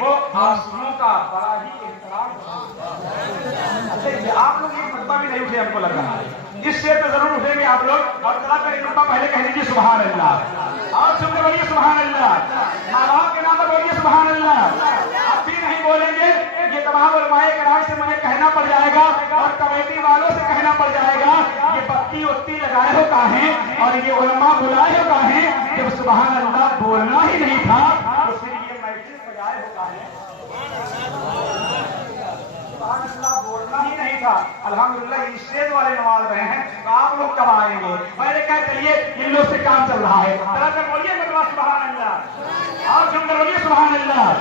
وہ آنسوؤں کا بڑا ہی احترام اچھا آپ لوگ ایک مرتبہ بھی نہیں اٹھے ہم کو لگ رہا ہے اس شعر پہ ضرور اٹھیں گے آپ لوگ اور ذرا پہ ایک مرتبہ پہلے کہہ دیجیے سبحان اللہ اور سن کے بولیے سبحان اللہ ماں باپ کے نام پر بولیے سبحان اللہ آپ بھی نہیں بولیں گے یہ تمام علماء کرام سے مجھے کہنا پڑ جائے گا اور کمیٹی والوں سے کہنا پڑ جائے گا یہ بتی وتی لگائے ہو کہیں اور یہ علماء بلائے ہو کہیں جب سبحان اللہ بولنا ہی نہیں تھا تو پھر یہ محفل سجائے ہو کہیں سبحان اللہ بولنا ہی نہیں تھا الحمدللہ یہ اسٹیج والے نواز رہے ہیں تو آپ لوگ کب آئیں گے میں نے کہا چلیے ان لوگ سے کام چل رہا ہے ذرا کر بولیے مطلب سبحان اللہ اور سن کر بولیے سبحان اللہ اور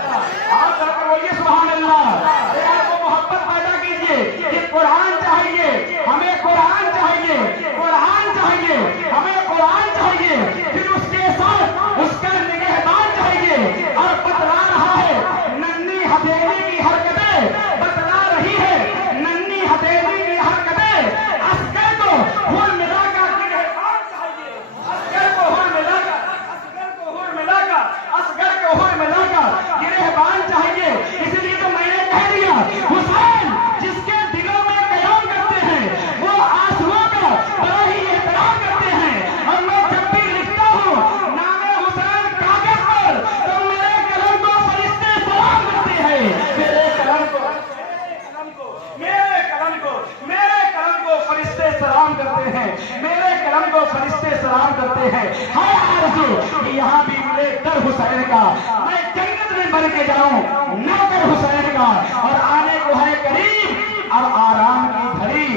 ذرا کر بولیے سبحان اللہ ارے آپ کو محبت پیدا کیجیے کہ قرآن چاہیے ہمیں قرآن چاہیے قرآن چاہیے ہمیں قرآن چاہیے پھر اس کے ساتھ اس کا نگہبان چاہیے اور بتلا رہا ہے ننھی ہتھیلی کی حرکتیں بتلا رہی ہے ننھی ہتھیلی کی حرکتیں اصغر کو ہور ملا کر نگہبان چاہیے اصغر کو ہور ملا کر اصغر کو ہور ملا کر اصغر کو ہور ملا کر نگہبان چاہیے اس لیے تو میں نے کہہ دیا حسین جس کے دلوں میں قیام کرتے ہیں وہ آنسوؤں کا بڑا ہی احترام کرتے ہیں اور میں جب بھی لکھتا ہوں نام حسین کاغذ پر تو میرے قلم کو فرشتے سلام کرتے ہیں میرے قلم کو فرشتے سلام کرتے ہیں میرے قلم کو فرشتے سلام کرتے ہیں ہے آرزو کہ یہاں بھی ملے در حسین کا میں جنت میں بن کے جاؤں نوکر حسین کا اور آنے کو ہے قریب اب آرام کی گھڑی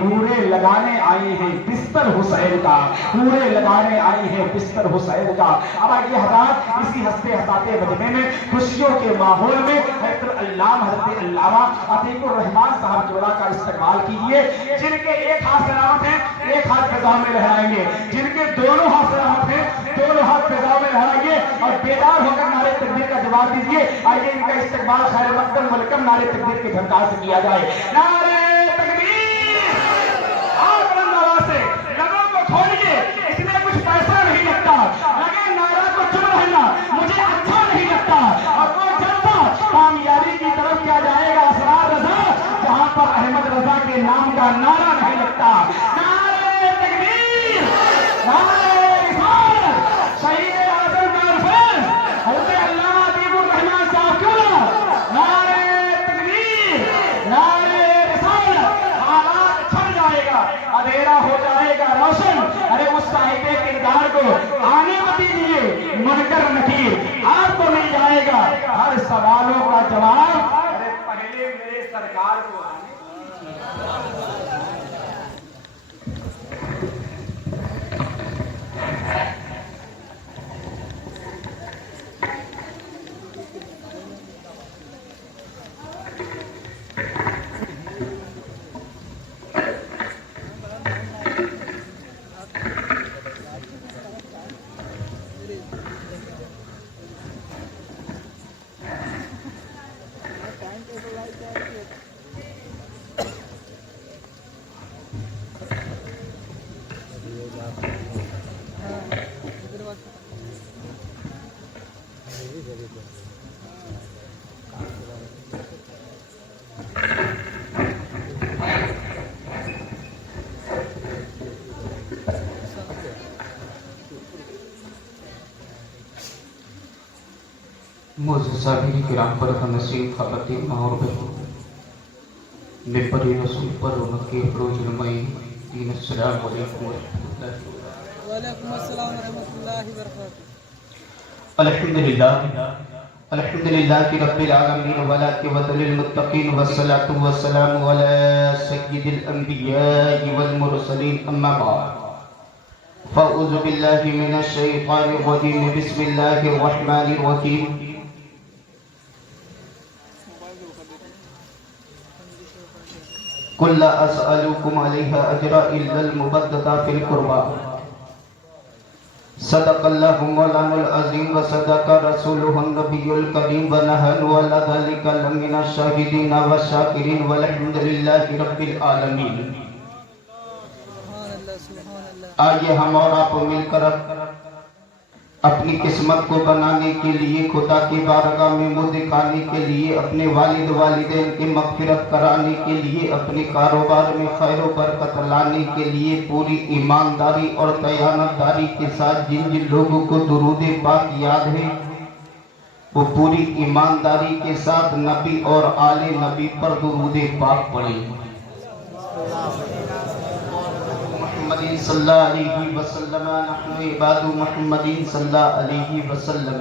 حورے لگانے آئی ہیں بستر حسین کا حورے لگانے آئی ہیں بستر حسین کا اب آئیے حضرات اسی ہنستے ہساتے مجمع میں خوشیوں کے ماحول میں حضرت علامہ عتیق الرحمان صاحب جوڑا کا استقبال کیجیے جن کے ایک ہاتھ سلامت ہیں ایک ہاتھ فضاؤں میں لہرائیں گے جن کے دونوں ہاتھ سلامت ہیں دونوں ہاتھ فضاؤں میں لہرائیے اور بیدار ہو کر نعرے تکبیر کا جواب دیجیے آئیے ان کا استقبال خیر مقدم ویلکم نعرے تکبیر کے جھنکار سے کیا جائے نعرے تکبیر اور بلند آواز سے لبوں کو کھولیے اس میں کچھ پیسہ نہیں لگتا لگے نعرہ کو چپ رہنا مجھے اچھا نہیں لگتا اور وہ جلسہ کامیابی کی طرف کیا جائے گا اسرار رضا جہاں پر احمد رضا کے نام کا نعرہ نہیں لگتا نعرے تکبیر نعرے رسالت شہید اعظم کا عرفان حضرت علامہ عتیق الرحمان صاحب کیوں نعرے تکبیر نعرے رسالت حالات چھڑ جائے گا اندھیرا ہو جائے گا روشن ارے اس صاحب کردار کو آنے مت دیجیے منکر نکیر آپ کو مل جائے گا ہر سوالوں کا جواب ارے پہلے میرے سرکار کو آنے معزز سامعین کرام پر نصیب خواتین اور بہنوں ممبر رسول پر مکی فروز علمائی دین السلام علیکم ورحمۃ اللہ وعلیکم السلام ورحمۃ اللہ وبرکاتہ الحمدللہ رب العالمین والعاقبۃ للمتقین والصلاة والسلام علی سید الانبیاء والمرسلین اما بعد فاعوذ باللہ من الشیطان الرجیم بسم اللہ الرحمن الرحیم قل لا اسألكم عليها اجرا الا المبتغى في القربى صدق اللہ مولانا العظیم وصدق رسولہ النبی الکریم ونحن على ذلك لمن الشاہدین والشاکرین والحمد للہ رب العالمین. آئیے ہم اور آپ مل کر اپنی قسمت کو بنانے کے لیے، خدا کی بارگاہ میں منہ دکھانے کے لیے، اپنے والد والدین کی مغفرت کرانے کے لیے، اپنے کاروبار میں خیر و برکت لانے کے لیے پوری ایمانداری اور دیانتداری کے ساتھ جن جن لوگوں کو درود پاک یاد ہے وہ پوری ایمانداری کے ساتھ نبی اور آل نبی پر درود پاک پڑھیں۔ محمد صلی اللہ علیہ وسلم نحن عباد محمد صلی اللہ علیہ وسلم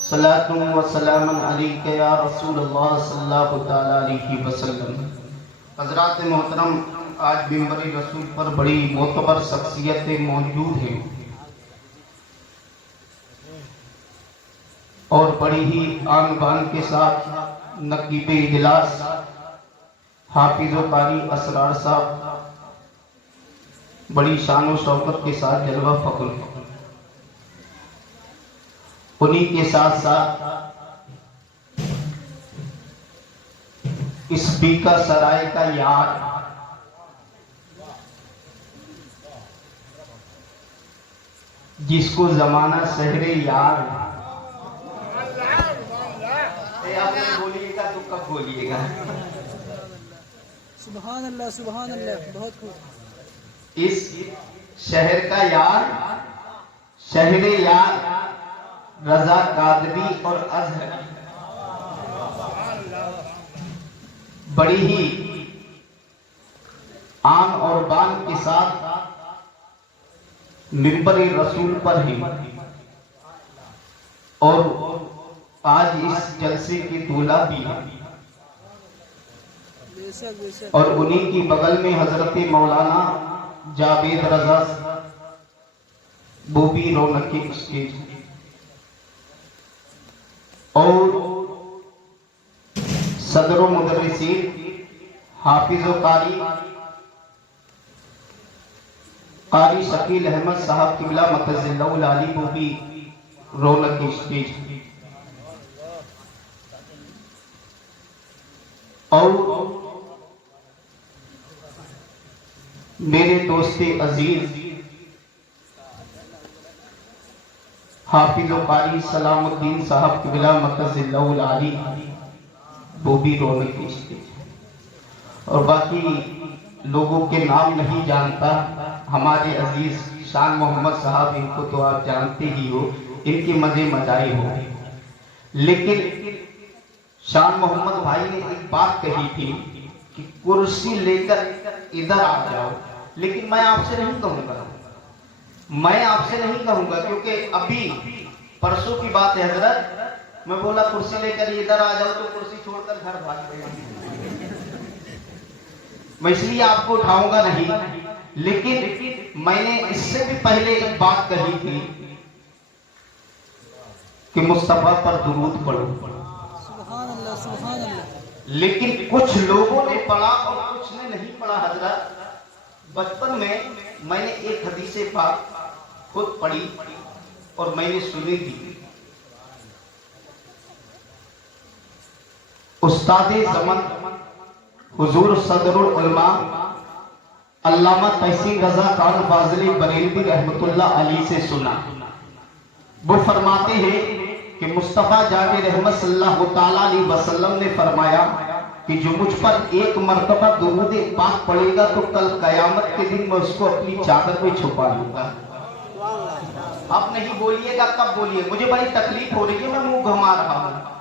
صلاۃ و سلام علیک یا رسول اللہ صلی اللہ تعالی علیہ وسلم۔ حضرات محترم، آج منبر رسول پر بڑی معتبر شخصیتیں موجود ہیں اور بڑی ہی آن بان کے ساتھ نقیب اجلاس حافظ و قاری اسرار صاحب بڑی شان و شوکت کے ساتھ جلوہ فخر، انہی کے ساتھ ساتھ اس بیکا سرائے کا یار جس کو زمانہ شہر یار، آپ بولیے گا تو کب بولیے گا؟ سبحان اللہ سبحان اللہ، بہت خوب۔ اس شہر کا یار، شہر یار رضا قادری اور اظہر بڑی ہی آن اور بان کے ساتھ منبر رسول پر ہیں اور آج اس جلسے کی دولہا بھی ہے، اور انہی کی بغل میں حضرت مولانا جاوید رضا وہ بھی رونق کی اسٹیج، اور صدر و مدرسین حافظ و قاری قاری شکیل احمد صاحب قبلہ مقدس اللہ العالی وہ بھی رونق کی اسٹیج، اور میرے دوست عزیز حافظ و قاری سلام الدین صاحب قبلہ مقدس اللہ العالی وہ بھی رونق کی اسٹیج، اور باقی لوگوں کے نام نہیں جانتا، ہمارے عزیز شان محمد صاحب ان کو تو آپ جانتے ہی ہو، ان کے مزے مزائی ہو، لیکن شان محمد بھائی نے ایک بات کہی تھی کہ کرسی لے کر ادھر آ جاؤ، لیکن میں آپ سے نہیں کہوں گا، میں آپ سے نہیں کہوں گا، کیونکہ ابھی پرسوں کی بات ہے حضرت، میں بولا کرسی لے کر ادھر آ جاؤ تو کرسی چھوڑ کر گھر بھاگ گئے، میں اس لیے آپ کو اٹھاؤں گا نہیں، لیکن میں نے اس سے بھی پہلے ایک بات کہی تھی کہ مصطفیٰ پر درود پڑھو، سبحان اللہ سبحان اللہ، لیکن کچھ لوگوں نے پڑھا اور کچھ نے نہیں پڑھا۔ حضرت بچپن میں نے ایک حدیث پاک خود پڑھی اور میں نے سنی تھی، استاد زمن حضور صدر العلماء علامہ تحسین رضا خان فاضلی بریلوی رحمت اللہ علیہ سے سنا، وہ فرماتے ہیں کہ مصطفیٰ جان رحمت صلی اللہ تعالیٰ علیہ وسلم نے فرمایا کہ جو مجھ پر ایک مرتبہ درود پاک پڑے گا تو کل قیامت کے دن میں اس کو اپنی چادر میں چھپا لوں گا۔ آپ نہیں بولیے گا، کب بولیے، مجھے بڑی تکلیف ہو رہی ہے، میں منہ گھما رہا ہوں۔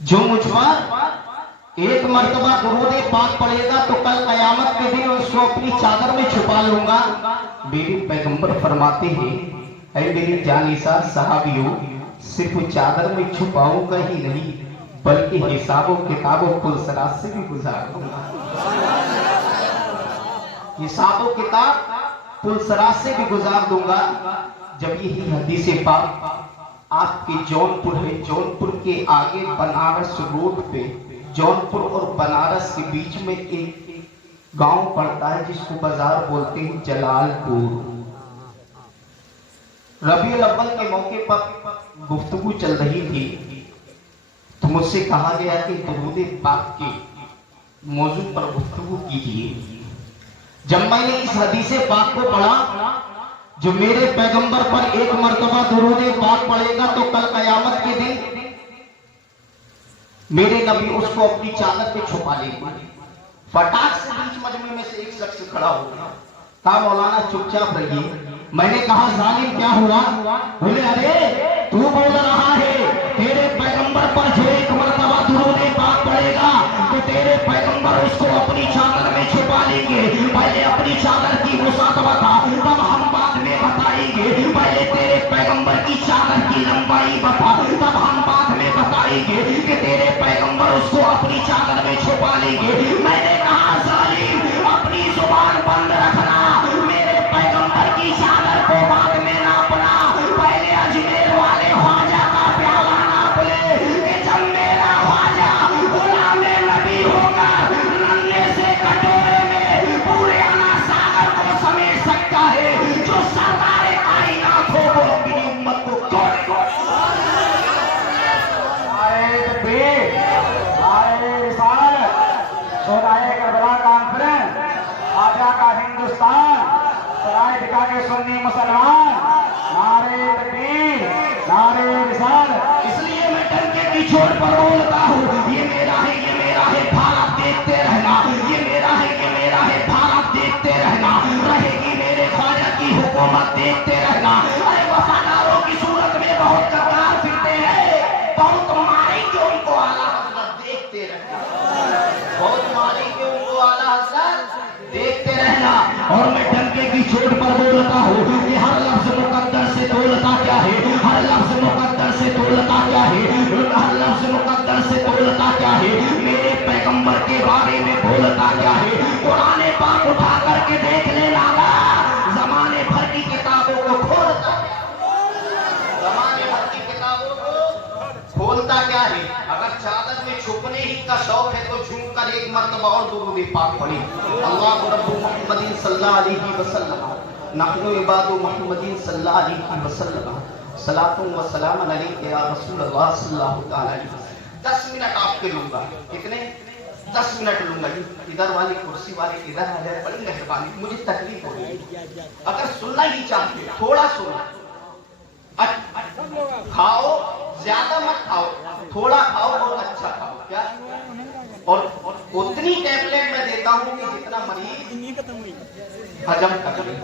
جو مجھ پر ایک مرتبہ درود پاک پڑے گا تو کل قیامت کے دن اس کو اپنی چادر میں چھپا لوں گا۔ میرے پیغمبر فرماتے ہیں، اے میری جانثار صحابیوں، صرف چادر میں چھپاؤں گا ہی نہیں بلکہ حساب و کتاب و پلسرات سے بھی گزار دوں گا، حساب و کتاب پلسرات سے بھی گزار دوں گا۔ جب یہی حدیث پاک آپ کے جونپور ہے، جونپور کے آگے بنارس روڈ پہ، جونپور اور بنارس کے بیچ میں ایک گاؤں پڑتا ہے جس کو بازار بولتے ہیں جلال پور۔ ربیع الاول کے موقع پر گفتگو چل رہی تھی تو مجھ سے کہا گیا کہ درود پاک کے موضوع پر گفتگو کیجیے۔ جب میں نے اس حدیث پاک کو پڑھا جو میرے پیغمبر پر ایک مرتبہ درود پاک پڑھے گا تو کل قیامت کے دن میرے نبی اس کو اپنی چادر پہ چھپا لیں گے. فٹاک سے بیچ مجمع میں سے ایک شخص کھڑا ہو گیا. کہا مولانا چپ چاپ رہیے. میں نے کہا ظالم کیا ہوا؟ بولے ارے تو بول رہا ہے تیرے پیغمبر پر جو ایک مرتبہ درود پاک پڑے گا تو تیرے پیغمبر اس کو اپنی چادر میں چھپا لیں گے. پہلے اپنی چادر کی وسعت بتا تب ہم بعد میں بتائیں گے. پہلے تیرے پیغمبر کی چادر کی لمبائی بتا تب ہم بعد میں بتائیں گے کہ تیرے پیغمبر اس کو اپنی چادر میں چھپا لیں گے. میں نے کہا ظالم اپنی زبان بند رکھنا. میرے پیغمبر کی چادر کو بعد میں ناپنا. پہلے اجمیر والے خواجہ کا پیالہ ناپ لے کہ جب میرا خواجہ غلام نبی ہوگا ننھے سے کٹورے میں پورے انا ساگر کو سمیٹ سکتا ہے. جو سردار کائنات ہو وہ اپنی امت کو کوڑے کوڑے. آئے تکبیر، آئے رسالت، شہدائے کربلا کانفرنس، خواجہ کا ہندوستان، سرائے دکھا کے سنی مسلمان. نعرے تکبیر، نعرے رسالت. اس لیے میں ڈنکے کی چوٹ پر بولتا ہوں یہ میرا ہے یہ میرا ہے بھارت دیکھتے رہنا. یہ میرا ہے یہ میرا ہے بھارت دیکھتے رہنا. رہے گی میرے خواجہ کی حکومت دیکھتے رہنا. ارے وفاداروں کی صورت میں بہت کردار پھرتے ہیں. بہت ماریں گے ان کو اعلیٰ حضرت دیکھتے رہنا. بہت ماریں گے ان کو اعلیٰ حضرت دیکھتے رہنا. اور میں ڈنکے کی چوٹ پر بولتا ہوں کہ ہر لفظ مقدر سے تولتا کیا ہے. ہر لفظ مقدر سے تولتا کیا ہے. ہر لفظ مقدر سے تولتا کیا ہے. میرے پیغمبر کے بارے میں بولتا کیا ہے. قرآن پاک اٹھا کر کے دیکھ لینا زمانے بھر کی کتابوں کو کھولتا ہے. زمانے بھر کی کتابوں کو کھولتا کیا ہے. اگر چادر میں چھپنے ہی کا شوق ہے تو جھوم کر ایک مرتبہ اور درود پاک پڑھی. اللہ رب محمد صلی اللہ علیہ وسلم نحن عباد محمد صلی اللہ علیہ وسلم صلاۃ و سلام علیک یا رسول اللہ صلی اللہ تعالی علیہ وسلم. 10 منٹ آپ کے لوں گا. کتنے؟ 10 منٹ لوں گا. ادھر والی کرسی والے ادھر آ جائے. بڑی مہربانی, مجھے تکلیف ہو رہی ہے. اگر سننا ہی چاہتے تھوڑا سنو. کھاؤ زیادہ مت کھاؤ, تھوڑا کھاؤ اور اچھا کھاؤ. کیا؟ اور اتنی ٹیبلٹ میں دیتا ہوں کہ جتنا مریض ہجم کر لے.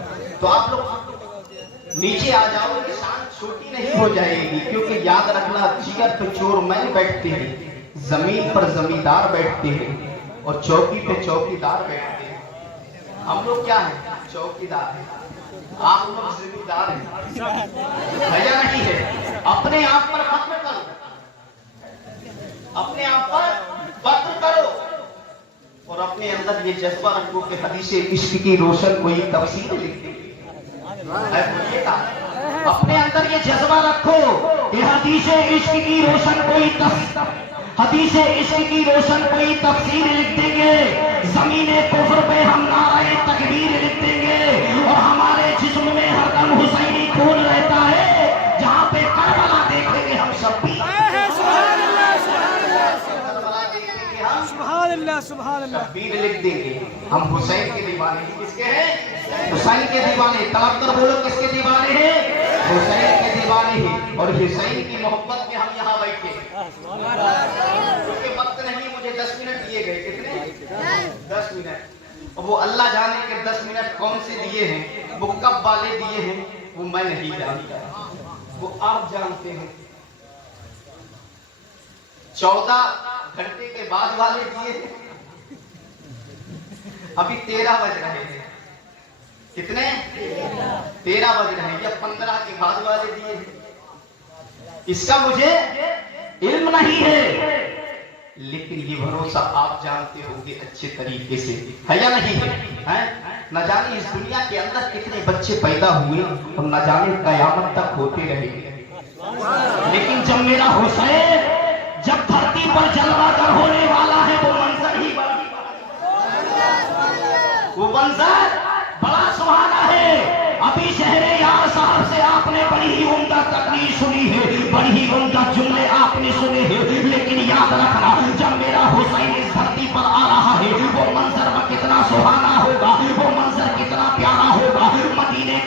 تو آپ لوگ نیچے آ جاؤ. کہ شان چھوٹی نہیں ہو جائے گی کیونکہ یاد رکھنا جگر پہ چور مین بیٹھتے ہیں, زمین پر زمیندار بیٹھتے ہیں اور چوکی پہ چوکیدار بیٹھتے ہیں. ہم لوگ کیا ہیں؟ چوکیدار ہیں. آپ لوگ زمیندار ہیں. بھیا نہیں ہے. اپنے آپ پر فخر کرو. اپنے آپ پر فخر کرو اور اپنے اندر یہ جذبہ رکھو کہ حدیث عشق کی روشن کوئی تفسیر لکھتے. اپنے اندر یہ جذبہ رکھو کہ حدیث عشق کی روشن کوئی حدیث عشق کی روشن کوئی تفسیر لکھ دیں گے. زمین کفر پہ ہم نعرہ تکبیر لکھ دیں گے اور ہمارے جسم میں ہر دم حسینی خون رہتا ہے. جہاں پہ کربلا دیکھیں گے ہم سب بھی سبحان اللہ سبحان اللہ تکبیر لکھ دیں گے. ہم حسین کے دیوانے ہیں. کس کے ہیں؟ حسین کے دیوانے. طلب کر بولو کس کے دیوانے ہیں؟ حسین کے دیوانے ہیں. اور حسین کی محبت میں ہم یہاں بیٹھے کیونکہ وقت نہیں. مجھے 10 منٹ دیے گئے. کتنے؟ 10 منٹ. اور وہ اللہ جانے کہ 10 منٹ کون سے دیے ہیں, وہ کب والے دیے ہیں وہ میں نہیں جانتا, وہ آپ جانتے ہیں. 14 گھنٹے کے بعد والے دیے ہیں. ابھی 13 بج رہے ہیں. کتنے؟ 13 بج رہے ہیں. یا 15 کے بعد والے دیے ہیں. اس کا مجھے علم نہیں ہے لیکن یہ بھروسہ آپ جانتے ہوں گے اچھے طریقے سے ہے یا نہیں ہے. نہ جانے اس دنیا کے اندر کتنے بچے پیدا ہوئے اور نہ جانے قیامت تک ہوتے رہیں گے. لیکن جب میرا حسین جب دھرتی پر جلوہ گر ہونے والا ہے وہ منظر ہی وہ منظر بڑا سہانا ہے. ابھی شہر یار صاحب سے آپ نے بڑی ہی عمدہ تقریر سنی ہے, بڑی ہی عمدہ جملے آپ نے سنے ہیں. لیکن یاد رکھنا جب میرا حسین اس دھرتی پر آ رہا ہے وہ منظر کتنا سہانا ہوگا, وہ منظر کتنا پیارا ہوگا. مدینے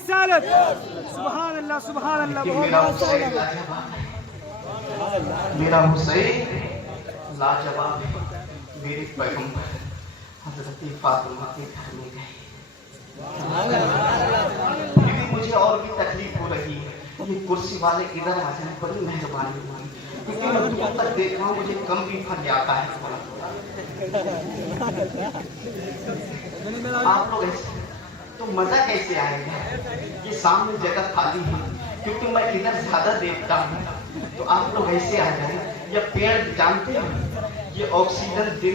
رسالت سبحان اللہ سبحان اللہ کہ بہت میرا بہت حسین سبحان اللہ لاجواب ہے، میرا حسین لاجواب ہے۔ میرے پیغمبر حضرت فاطمہ کے گھر میں گئے، پھر بھی مجھے اور بھی تکلیف ہو رہی ہے، یہ کرسی والے ادھر آ جائیں، بڑی مہربانی ہوگی، کیونکہ میں دور تک دیکھ رہا ہوں مجھے کم بھی پھٹ جاتا ہے تھوڑا تھوڑا۔ آپ لوگ ایسے تو مزہ کیسے آئے گا؟ یہ سامنے جگہ خالی ہے، کیونکہ میں ادھر زیادہ دیکھتا ہوں، تو آپ لوگ ایسے آ جائیں۔ یہ پیڑ جانتے ہیں یہ آکسیجن دن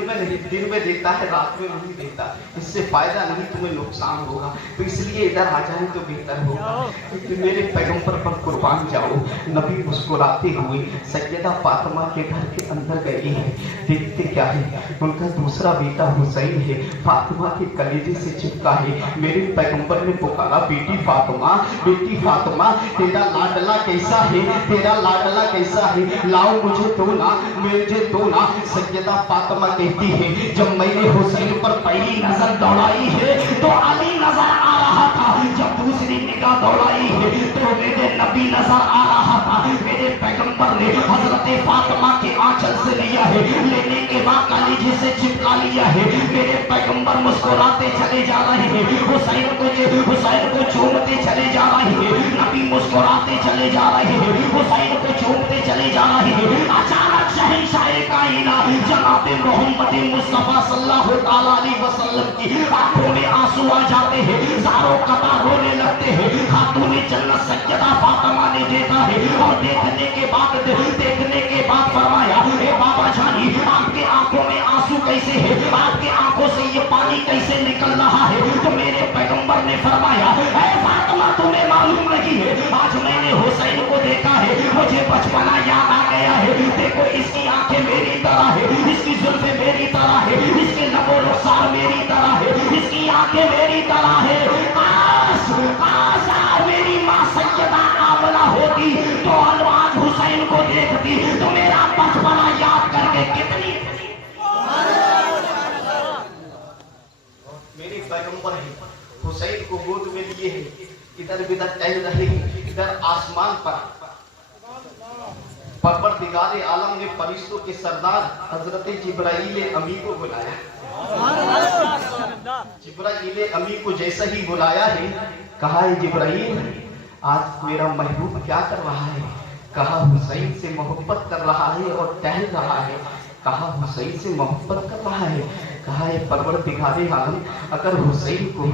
میں دیتا ہے، رات میں نہیں دیتا، اس سے فائدہ نہیں، تمہیں نقصان ہوگا، تو اس لیے ادھر آ جائیں تو بہتر ہوگا، کیونکہ میرے پیغمبر پر قربان جاؤ۔ نبی مسکراتے ہوئے سیدہ فاطمہ کے گھر کے اندر گئے ہیں، دیکھتے کیا ہے، ان کا دوسرا بیٹا حسین ہے، فاطمہ کے کلیجے سے چپکا ہے۔ میرے پیغمبر نے پکارا، بیٹی فاطمہ، بیٹی فاطمہ، تیرا لاڈلا کیسا ہے، تیرا لاڈلا کیسا ہے، لاؤ مجھے دو نا، مجھے دو نا۔ سیدہ فاطمہ کہتی ہے، جب میں نے حسین پر پہلی نظر دوڑائی ہے تو علی نظر آ رہا تھا، جب دوسری نگاہ دوڑائی ہے تو میرے نبی نظر آ رہا تھا۔ میرے پیغمبر نے حضرت فاطمہ کے آنچل سے لیا ہے، لینے کے بعد کلیجے سے چپکا لیا ہے۔ میرے پیغمبر مسکراتے چلے جا رہے ہیں، حسین کو چومتے چلے جا رہے ہیں، نبی مسکراتے چلے جا رہے ہیں، حسین کو چومتے چلے جا رہے ہیں۔ اچانک شہنشاہ کائنات جناب محمد مصطفیٰ صلی اللہ تعالیٰ علیہ وسلم کی آنکھوں میں آنسو آ جاتے ہیں، زاروں قطع رونے لگتے ہیں۔ خاتون جنت سیدہ فاطمہ نے دیکھا ہے، اور دیکھنے کے بعد فرمایا، اے بابا جانی، آپ کے آنکھوں میں آنسو کیسے ہے، آپ کے آنکھوں سے یہ پانی کیسے نکل رہا ہے؟ تو میرے پیغمبر نے فرمایا، اے فاطمہ تمہیں معلوم نہیں ہے، آج میں نے حسین کو دیکھا ہے، مجھے بچپنا یاد آ گیا ہے۔ دیکھو اس کی آنکھیں میری طرح ہے، اس کی زلفیں میری طرح ہے، اس کے لب و رخسار میری طرح ہے، اس کی آنکھیں میری طرح ہے۔ کاش میری ماں سیدہ آمنہ ہوتی تو آج حسین کو دیکھتی تو میرا بچپنا یاد کر کے کتنی میری پیغمبر ہے، حسین کو گود میں لیے ہیں، ادھر ادھر ٹہل رہے ہیں، ادھر آسمان پر پروردگار عالم نے فرشتوں کے سردار حضرت جبرائیل امی کو بلایا۔ جبرائیل امی کو جیسا ہی بلایا ہے، کہا ہے جبرائیل آج میرا محبوب کیا کر رہا ہے؟ کہا حسین سے محبت کر رہا ہے اور ٹہل رہا ہے۔ کہا حسین سے محبت کر رہا ہے؟ کہا ہے پروردگار عالم اگر حسین کو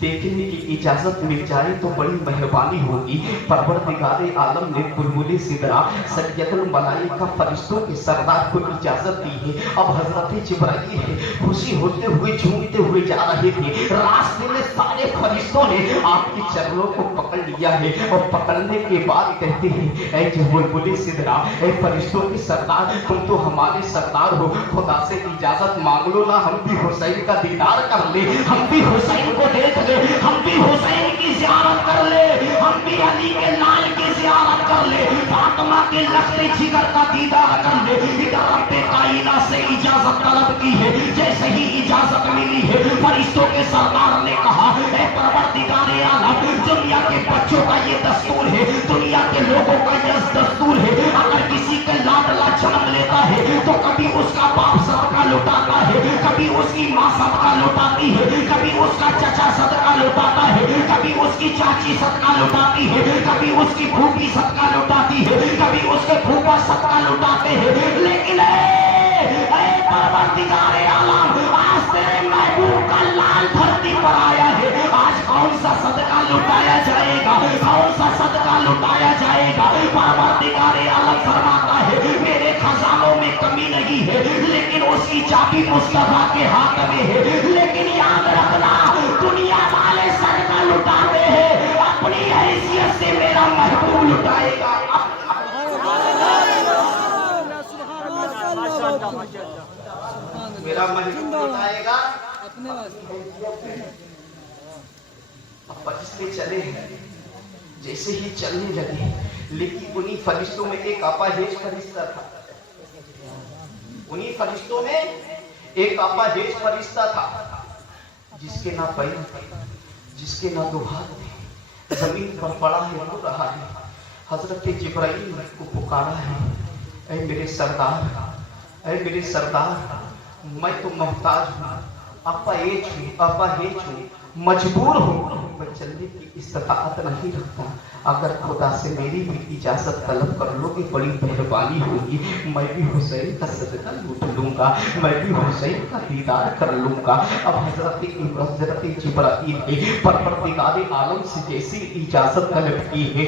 دیکھنے کی اجازت مل جائے تو بڑی مہربانی ہوگی۔ پروردگار عالم نے بلبل سدرا سید الملائکہ فرشتوں کے سردار کو اجازت دی ہے۔ اب حضرت جبرائیل ہے خوشی ہوتے ہوئے جھومتے ہوئے جا رہے تھے، راستے میں سارے فرشتوں نے آپ کے چرنوں کو پکڑ لیا ہے، اور پکڑنے کے بعد کہتے ہیں اے بلبل سدرا، اے فرشتوں کے سردار، تم تو ہمارے سردار ہو، خدا سے اجازت مانگ لو نا، ہم بھی حسین کا دیدار کر لیں، ہم بھی حسین کو دیکھ، ہم بھی حسین کی زیارت کر لے، ہم بھی علی کے لال کی زیارت کر لے، فاطمہ کے لخت جگر کا دیدار کر لے۔ ادھر رب کائنات سے اجازت طلب کی ہے، جیسے ہی اجازت ملی ہے فرشتوں کے سردار نے کہا اے پروردگار عالم، دنیا کے بچوں کا یہ دستور ہے، دنیا کے لوگوں کا یہ دستور ہے، اگر کسی کا لاڈلا جنم لیتا ہے تو کبھی اس کا باپ صدقہ لوٹاتا ہے، کبھی اس کی ماں صدقہ لوٹاتی ہے، کبھی اس کا چچا صدقہ لوٹاتا ہے، کبھی اس کی چاچی صدقہ لوٹاتی ہے، کبھی اس کی پھوپھی صدقہ لوٹاتی ہے، کبھی اس کے پھوپھا صدقہ لوٹاتے ہیں، لیکن اے پروردگار عالم آج تیرے محبوب کا لال دھرتی پر آیا ہے، آج کون سا صدقہ لوٹایا جائے گا، کون سا صدقہ لوٹایا جائے گا؟ پروردگار عالم فرماتا ہے میرے خزانوں میں کمی نہیں ہے، لیکن اس کی چابی مصطفیٰ کے ہاتھ میں ہے، لیکن یاد رکھنا دنیا والے صدقہ لٹاتے ہیں، اپنی حیثیت سے میرا محبوب لٹائے گا۔ میرا محبوب لٹائے گا اپنے واسطے۔ اب فرشتے چلے، جیسے ہی چلنے لگے، لیکن انہی فرشتوں میں ایک اپاہج فرشتہ تھا، انہی فرشتوں میں ایک اپاہج فرشتہ تھا، جس کے نہ پیر تھے، جس کے نہ دو ہاتھ تھے، زمین پر پڑا ہے رو رہا ہے. حضرت جبرائیل کو پکارا ہے, اے میرے سردار, اے میرے سردار, میں تو محتاج ہوں, اپاہج ہوں, مجبور ہوں, میں چلنے کی استطاعت نہیں رکھتا. اگر خدا سے میری بھی اجازت طلب کر لو گے بڑی مہربانی ہوگی, میں بھی حسین کا صدقہ لوٹ لوں گا, میں بھی حسین کا دیدار کر لوں گا. اب حضرت جبرائیل نے پروردگار عالم سے جیسی اجازت طلب کی ہے,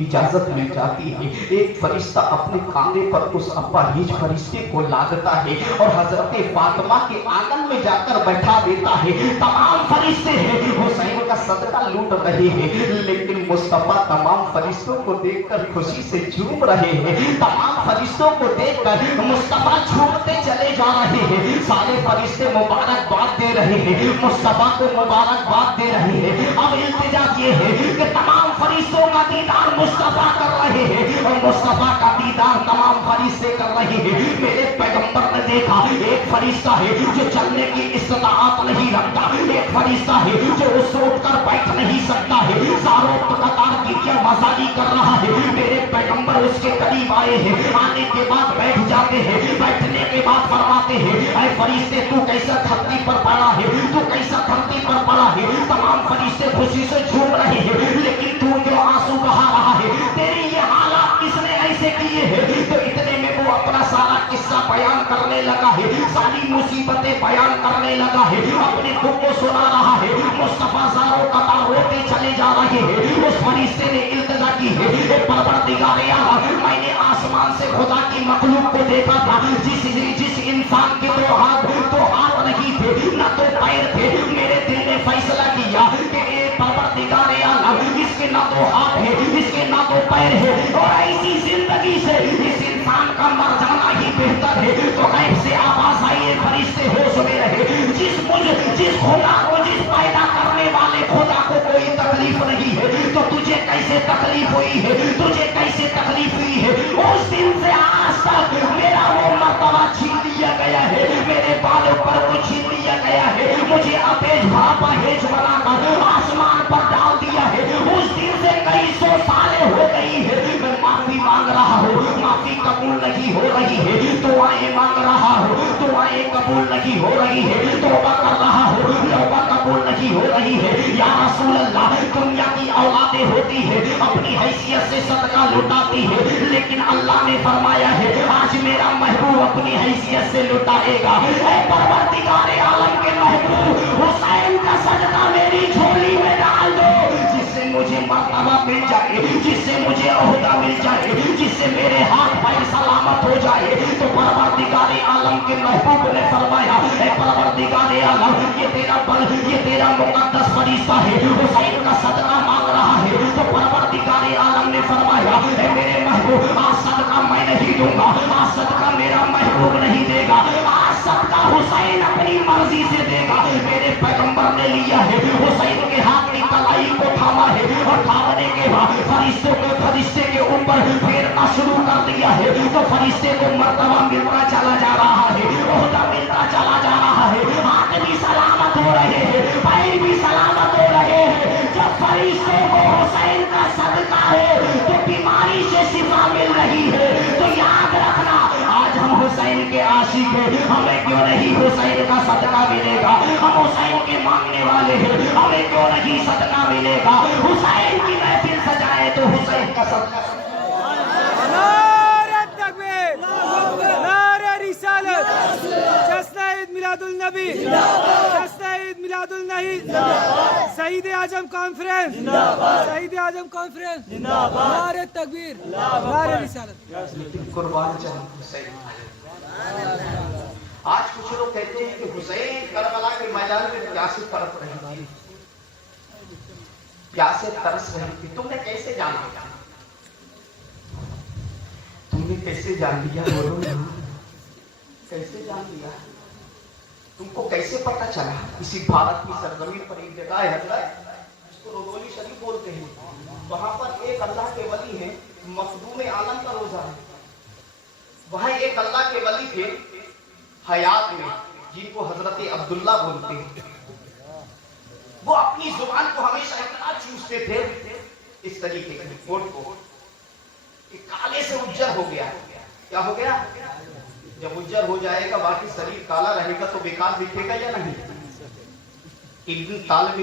اجازت مل جاتی ہے. ایک فرشتہ اپنے کاندھے پر اس اپاہج فرشتے کو لادتا ہے اور حضرت فاطمہ کے آنگن میں جا کر بیٹھا دیتا ہے. تمام فرشتے ہیں حسین کا صدقہ لوٹ رہے ہیں, لیکن مصطفیٰ تمام فرشتوں کو دیکھ کر خوشی سے جھوم رہے ہیں. تمام فرشتوں کو دیکھ کر مصطفیٰ جھومتے چلے جا رہے ہیں. سارے فرشتے مبارکباد دے رہے ہیں, مصطفیٰ کو مبارکباد دے رہے ہیں. اب التجا یہ ہے کہ تمام فرشتوں کا دیدار مصطفیٰ کر رہے ہیں اور مصطفیٰ کا دیدار تمام فرشتے کر رہے ہیں. میرے پیغمبر نے دیکھا ایک فرشتہ ہے جو چلنے کی استطاعت نہیں رکھتا, ایک فرشتہ ہے جو اس اٹھ کر بیٹھ نہیں سکتا ہے, ساروں قطار کی کیا مزاری کر رہا ہے. میرے پیغمبر اس کے قریب آئے ہیں, آنے کے بعد بیٹھ جاتے ہیں, بیٹھنے کے بعد فرماتے ہیں اے فرشتے تو کیسا دھرتی پر پڑا ہے, تو کیسا دھرتی پر پڑا ہے. تمام فرشتے خوشی سے جھوم رہے ہیں, لیکن تو جو آنسو بہا رہا ہے, تیری یہ حالات کس نے ایسے کیے ہیں. تو اتنے میں وہ اپنا سارا قصہ بیان کرنے لگا ہے, ساری مصیبتیں بیان کرنے لگا ہے, اپنے خود کو سنا رہا ہے. مصطفیٰ زاروں قطار روتے چلے جا رہے ہیں. اس فرشتے نے التجا کی ہے, اے پروردگار اعلیٰ, میں نے آسمان سے خدا کی مخلوق کو دیکھا تھا جس انسان کے تو ہاتھ نہیں تھے, نہ تو پیر تھے. میرے دل نے فیصلہ کیا کہ اے پروردگار اعلیٰ, اس کے نہ تو ہاتھ ہے, اس کے نہ تو پیر ہے, اور ایسی زندگی سے اس انسان کا مر جانا ہی بہتر ہے. تو غیب سے آواز آئی, اے فرشتے ہوش میں رہے, جس خدا کو, جس پیدا کرنے والے خدا کو کوئی تکلیف نہیں ہے, تو تجھے کیسے تکلیف ہوئی ہے, تجھے کیسے تکلیف ہوئی ہے. اس دن سے آج تک میرا وہ مرتبہ چھین لیا گیا ہے, میرے بالوں پر کو چھین لیا گیا ہے, مجھے اپیج بنا کر آسمان پر ڈال دیا ہے. اس دن سے کئی سو سالیں ہو گئی ہے, میں معافی مانگ رہا ہوں, معافی قبول نہیں ہو رہی ہے. دعائیں مانگ رہا ہوں, دعائیں قبول نہیں ہو رہی ہے. توبہ کر رہا ہوں, توبہ قبول نہیں ہو رہی ہے. یا رسول اللہ, دنیا کی اولادیں ہوتی ہے, اپنی حیثیت سے صدقہ لٹاتی ہے, لیکن اللہ نے فرمایا ہے آج میرا محبوب اپنی حیثیت سے لٹائے گا. اے پروردگار عالم کے محبوب, حسین کا صدقہ میری جھولی میں ڈال دو, جس سے مجھے مرتبہ مل جائے, جس سے مجھے عہدہ مل جائے, جس سے میرے ہاتھ پیر سلامت ہو جائے. تو پروردگار عالم کے محبوب نے فرمایا, اے پروردگار عالم, یہ تیرا مقدس فرشتہ ہے, حسین کا صدقہ مانگ رہا ہے. تو پروردگار عالم نے فرمایا, اے میرے محبوب, آج صدقہ میں نہیں دوں گا, آج صدقہ میرا محبوب نہیں دے گا, آج صدقہ حسین اپنی مرضی سے دے گا. میرے پیغمبر نے لیا ہے, حسین کے ہاتھ کی کلائی کو تھاما ہے, اور تھامنے کے بعد فرشتے کے اوپر پھیرنا شروع کر دیا ہے. تو فرشتے کو مرتبہ ملتا چلا جا رہا ہے, عہدہ ملتا چلا جا رہا ہے, ہاتھ بھی سلامت ہو رہے ہیں, پیر بھی سلامت ہو رہے ہیں. جب فرشتے کو حسین کا صدقہ ہے تو بیماری سے شفا مل رہی ہے. تو یاد رکھنا, آج ہم حسین کے عاشق ہیں, ہمیں کیوں نہیں حسین کا صدقہ ملے گا. ہم حسین کے مانگنے والے ہیں, ہمیں کیوں نہیں صدقہ ملے گا. حسین کی محفل سجائے تو حسین کا صدقہ. نعرہ تکبیر, نعرہ رسالت, جشن عید میلاد النبی, جشن عید میلاد النبی, شہید اعظم کانفرنس, شہید اعظم کانفرنس, نعرہ تکبیر, نعرہ رسالت. لیکن قربان جاؤں حسین. آج کچھ لوگ کہتے ہیں کہ حسین کربلا کے میدان میں پیاسے تڑپ رہی تھی, پیاسے ترس رہی تھی. تم نے کیسے جانا, تم نے کیسے جان لیا, بولو کیسے جان لیا, تم کو کیسے پتا چلا. اسی بھارت کی سرزمین پر ایک جگہ ہے حضرت, اس کو رودولی شریف بولتے ہیں. وہاں پر ایک اللہ کے ولی ہیں, مخدوم عالم کا روزہ ہے. وہاں ایک اللہ کے ولی تھے حیات میں, جن کو حضرت عبداللہ بولتے ہیں. وہ اپنی زبان کو ہمیشہ اتنا چوستے تھے اس طریقے کے ہوٹ کو کہ کالے سے اجر ہو گیا. کیا ہو گیا؟ جب اجر ہو جائے گا باقی شریر کالا رہے گا تو بیکار دکھے گا یا نہیں؟ ایک دن طالب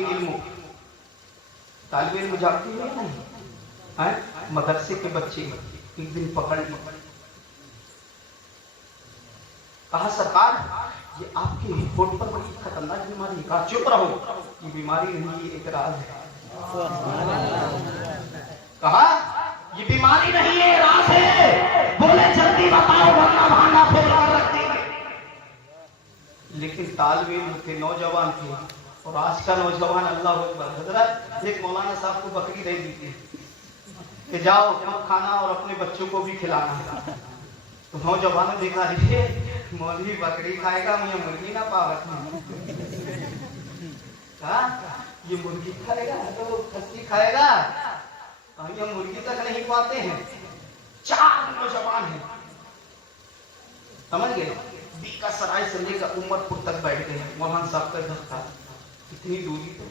علم جانتے ہیں نہیں؟ مدرسے کے بچے ایک دن پکڑ لی. کہا سرکار یہ آپ کے ہوٹ پر بڑی خطرناک بیماری ہے. کہا چپ رہو، یہ بیماری نہیں، یہ ایک راز ہے. کہا یہ بیماری نہیں ہے، راز ہے. بولے جلدی بتاؤ ورنہ بھانا پھول کر رکھ دیں گے. لیکن طالب علم تھے، نوجوان تھے، اور آج کا نوجوان اللہ اکبر. حضرت ایک مولانا صاحب کو بکری دے دی تھی کہ جاؤ خود کھانا اور اپنے بچوں کو بھی کھلانا. تو نوجوانوں نے دیکھا مولوی بکری کھائے گا، مجھے مرغی نہ پاوت یہ مرغی کھائے گا تو کھسی کھائے گا، یہ مرغی تک نہیں پاتے ہیں. 4 نوجوان ہیں، سمجھ گئے؟ بیکا سرائے سے لے کر عمر پور تک بیٹھ گئے. مولانا صاحب کا گھر تھا اتنی دوری پہ.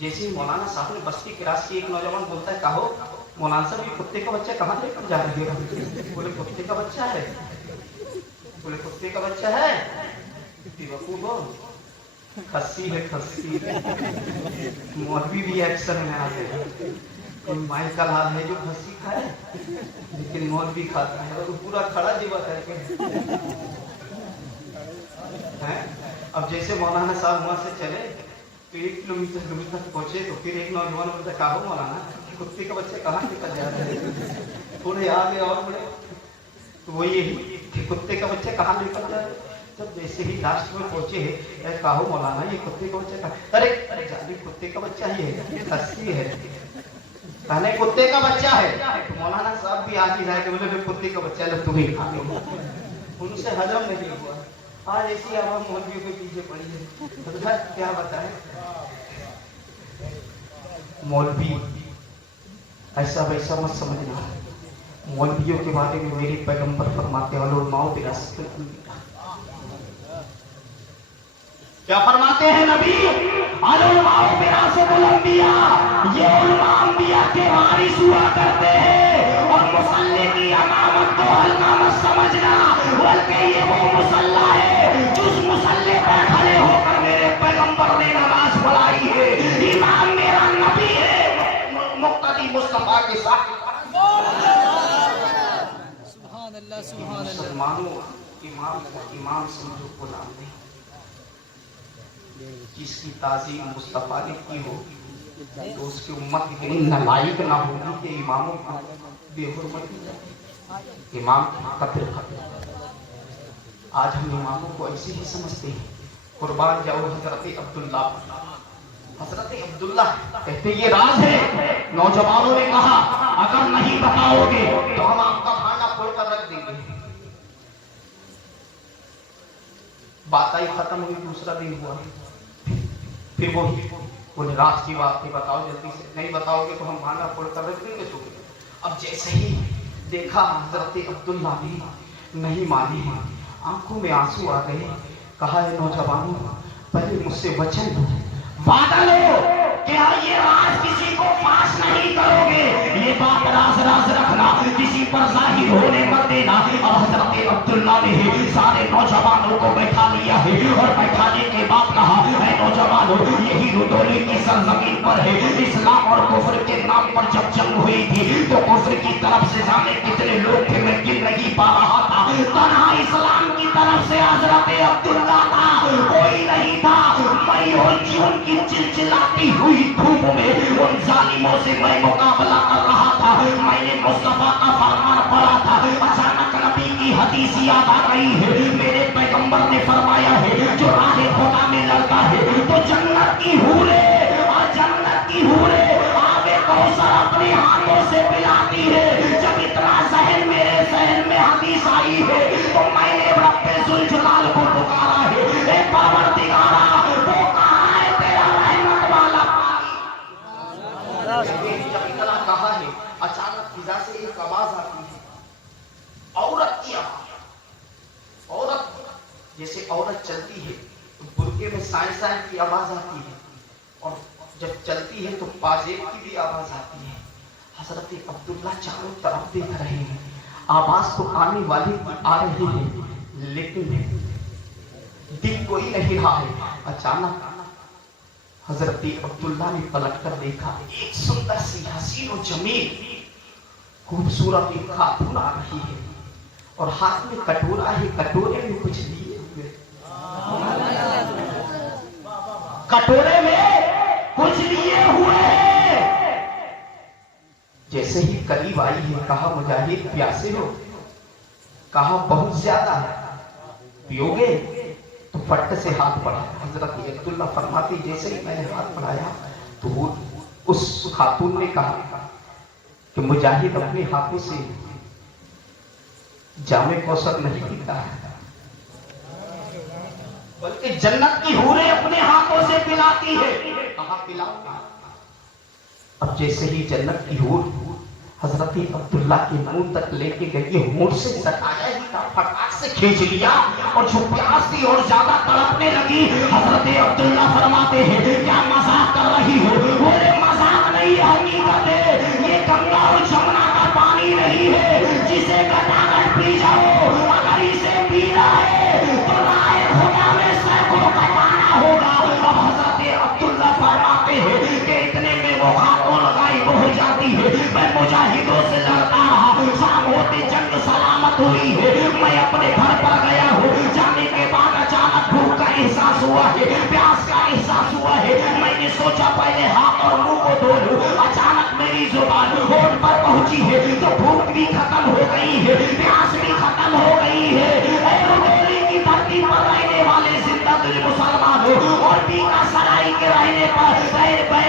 جیسے ہی مولانا صاحب نے بستی کراس کی، ایک نوجوان بولتا ہے کہو مولانا صاحب یہ کتے کا بچہ کہاں لے کر جا رہے ہیں؟ بولے کتے کا بچہ ہے. بولے کتے کا بچہ ہے؟ بیوقوف ہو، کھسی ہے کھسی. مولوی بھی ایکشن میں آ گئے. کوئی مائی کا لال ہے جو کھسی کھائے، لیکن مولوی کھاتا ہے اور پورا کھڑا جیوا کر کے. اب جیسے مولانا صاحب وہاں سے چلے تو 1 کلومیٹر دور تک پہنچے تو پھر ایک نوجوان بولتا ہے کہو مولانا کتے کا بچہ کہاں لے کر جا رہے ہیں؟ تھوڑے آگے اور بڑے تو وہ یہی کہ کتے کا بچہ کہاں لے کر جا رہے. جب جیسے ہی لاسٹ میں پہنچے کہو مولانا یہ کتے کا بچہ کہاں؟ ارے جانے کتے کا بچہ ہی ہے، یہ کھسی ہے. کہنے کتے کا بچہ ہے. تو مولانا صاحب بھی آگے جائے کہ بولے کتے کا بچہ ہے تمہیں کھا لو. ان سے ہضم نہیں ہوا. آج ایسی عوام مولویوں کے پیچھے پڑی ہے. حضرت کیا بتائیں، مولوی ایسا ویسا مت سمجھنا. مولویوں کے بارے میں میرے پیغمبر فرماتے ہیں علماء وراثت الانبیاء. کیا فرماتے ہیں نبی؟ علماء وراثت الانبیاء. یہ علماء انبیاء کے وارث ہوا کرتے ہیں. اور مصلی کی امامت کو ہلکا مت سمجھنا، بلکہ یہ وہ مصلی ہے جس مصلی پر کھڑے ہو کر میرے پیغمبر نے نماز پڑھائی ہے. امام میرا نبی ہے، مقتدی مصطفیٰ کے ساتھ. سبحان اللہ سبحان اللہ. مسلمانوں امام کو امام سمجھو غلام نہیں. جس کی تعظیم مصطفیٰ نے کی ہو تو اس کی امت اتنی نالائق نہ ہوگی کہ اماموں کو بے حرمتی کرے. امام کی قدر کرے. آج ہم اماموں کو ایسے ہی سمجھتے ہیں. قربان جاؤ حضرت عبداللہ. حضرت عبداللہ کہتے یہ راز ہے. نوجوانوں نے کہا اگر نہیں بتاؤ گے تو ہم آپ کا کھانا کھول کر رکھ دیں گے. بات آئی ختم ہوئی. دوسرا دن ہوا پھر وہ راز کی بات تھی، بتاؤ جلدی سے. نہیں بتاؤ گے تو ہم کھانا کھول کر رکھ دیں گے. اب جیسے ہی دیکھا حضرت عبداللہ بھی نہیں مانی، آنکھوں میں آنسو آ گئے. کہا ہے نوجوانوں پہلے مجھ سے وچن دو، وعدہ لو کہ یہ راز کسی کو پاس نہیں کرو گے. یہ بات راز راز رکھنا، کسی پر ظاہر ہونے مت دینا. اور حضرت عبداللہ نے سارے نوجوانوں کو بیٹھا لیا ہے اور بیٹھانے کے بعد کہا اے نوجوانوں یہی رودولی کی سرزمین پر ہے. اسلام اور کفر کے نام پر جب جنگ ہوئی تھی تو کفر کی طرف سے جانے کتنے لوگ تھے میں گن نہیں پا رہا تھا. تنہا اسلام کی طرف سے حضرت عبداللہ تھا، کوئی نہیں تھا. میں ان کی چلچلاتی ہوئی دھوپ میں ان ظالموں سے میں مقابلہ کر رہا تھا. میں نے مصطفیٰ کا فرمان پڑھا تھا. اچانک نبی کی حدیث یاد آ رہی ہے. میرے پیغمبر نے فرمایا ہے جو راہ خدا میں لڑتا ہے تو جنت کی حوریں اور جنت کی حوریں آب کوثر اپنے ہاتھوں سے پلاتی ہے. جب اتنا ذہن میرے ذہن میں حدیث آئی ہے تو میں نے رب ذوالجلال کو پکارا ہے اے پروردگارا وہ کہاں ہے تیرا رحمت والا پانی. جب اتنا کہا ہے اچانک فضا سے ایک آواز آتی ہے، عورت کی آواز. عورت جیسے عورت چلتی ہے تو برقعے میں سائیں سائیں کی آواز آتی ہے اور جب چلتی ہے تو پاجیب کی بھی آواز آتی ہے. حضرت عبداللہ چاروں طرف دیکھ رہے ہیں, آواز تو آنے والی آ رہی ہے لیکن دل کوئی نہیں رہا ہے. اچانک حضرت عبداللہ نے پلٹ کر دیکھا, ایک سندر سی حسین و جمیل خوبصورت ایک خاتون آ رہی ہے اور ہاتھ میں کٹورا ہے, کٹورے میں کچھ لیے ہوئے, کٹورے میں کچھ لیے ہوئے. جیسے ہی قریب آئی ہے کہا مجاہد پیاسے ہو؟ کہا بہت زیادہ ہے, پیو گے؟ تو فٹ سے ہاتھ بڑھایا. حضرت عبداللہ فرماتے جیسے ہی میں نے ہاتھ بڑھایا تو وہ اس خاتون نے کہا کہ مجاہد اپنے ہاتھوں سے جام کوثر نہیں پیتا ہے بلکہ جنت کی حوریں اپنے ہاتھوں سے پلاتی ہے. کہاں پلاؤ؟ اب جیسے ہی جنت کی حور حضرت عبداللہ کے منہ تک لے کے گئی, ہونٹ سے سٹایا ہی تھا, پھٹاک سے کھینچ لیا اور جو پیاس تھی اور زیادہ تڑپنے لگی. حضرت عبداللہ فرماتے ہیں کیا مذاق کر رہی ہو؟ بولے مذاق نہیں, حقیقت ہے. یہ گنگا اور جمنا کا پانی نہیں ہے جسے گٹاگٹ پی جاؤ. اگر اسے پینا ہے تو رائے خدا میں سر کو کٹانا ہوگا. اب حضرت عبداللہ فرماتے ہیں کہ اتنے میں وہ خاتون غائب ہو جاتی ہے. میں مجاہدوں سے لڑتا رہا, شام ہوتے جنگ سلامت ہوئی ہے. میں اپنے گھر پر گیا ہوں, جانے کے بعد اچانک بھوک کا احساس ہوا ہے, پیاس کا احساس ہوا ہے. میں نے سوچا پہلے ہاتھ اور منہ کو دھو لوں. اچانک میری زبان ہونٹ پر پہنچی ہے تو بھوک بھی ختم ہو گئی ہے, پیاس بھی ختم ہو گئی ہے. اے رجوری کی دھرتی پر رہنے والے زندہ دل مسلمانوں اور بیکا سرائی کے رہنے پر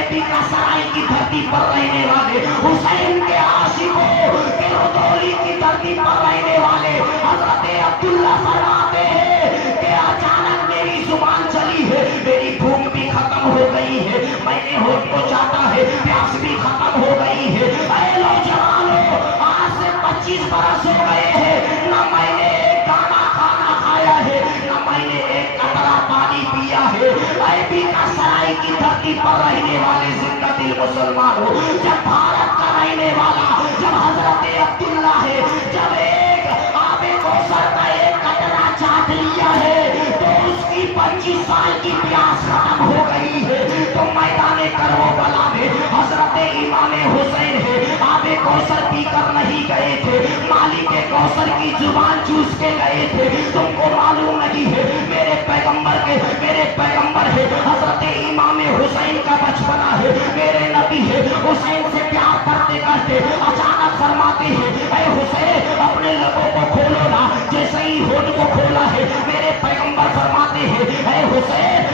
بیکا سرائی کی دھرتی پر رہنے والے حسین کے عاشقوں, کہ رجوری کی دھرتی پر رہنے والے حضرت عبداللہ فرماتے ہیں کہ اچانک میری زبان چلی ہے, میری بھوک بھی ختم ہو گئی ہے, میں نے ہونٹ کو چاٹا ہے, پیاس بھی ختم ہو گئی ہے. اے نوجوانوں, آج سے 25 برس ہو گئے ہیں, نہ میں نے ایک دانہ کھانا کھایا ہے, نہ میں نے ایک قطرہ پانی پیا ہے. اے بیکا سرائی کی دھرتی پر رہنے والے زندہ دل مسلمانوں, جب بھارت کا رہنے والا, جب حضرت عبداللہ ہے, جب ایک آب کوثر کا ایک قطرہ چاٹ لیا ہے تو اس کی 25 سال کی پیاس ختم ہو گئی ہے. تو میدان کربلا میں حضرت امام حسین ہے, آب کوثر پی کر نہیں گئے تھے, مالک کوثر کی زبان چوس کے گئے تھے. تم کو معلوم نہیں ہے میرے پیغمبر ہے حضرت امام حسین کا بچپنا ہے, میرے نبی ہے, حسین سے پیار کرتے کرتے اچانک فرماتے ہیں اے حسین اپنے لبوں کو کھولو نا. جیسے ہی ہونٹ کو کھولا ہے میرے پیغمبر فرماتے ہیں اے حسین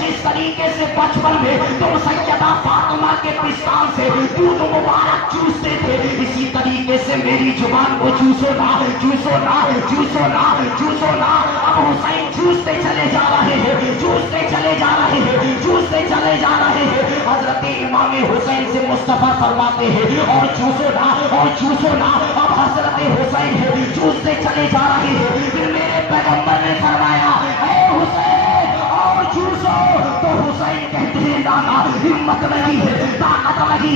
جس طریقے سے بچپن میں تم سیدہ فاطمہ کے پستان سے دودھ مبارک چوستے تھے, اسی طریقے سے میری زبان کو چوسو نا, چوسو نا, چوسو نا, چوسو نا. اب حسین چوستے چلے جا رہے ہیں, چوستے چلے جا رہے ہیں, چوستے چلے جا رہے ہیں. حضرت امام حسین سے مصطفیٰ فرماتے ہیں اور چوسو نا, اور چوسو نا. اب حضرت حسین ہے, چوستے چلے جا رہے ہیں. پھر میرے پیغمبر نے فرمایا اے حسین اور چوسو, تو حسین کہتے ہیں دادا ہمت نہیں ہے, طاقت نہیں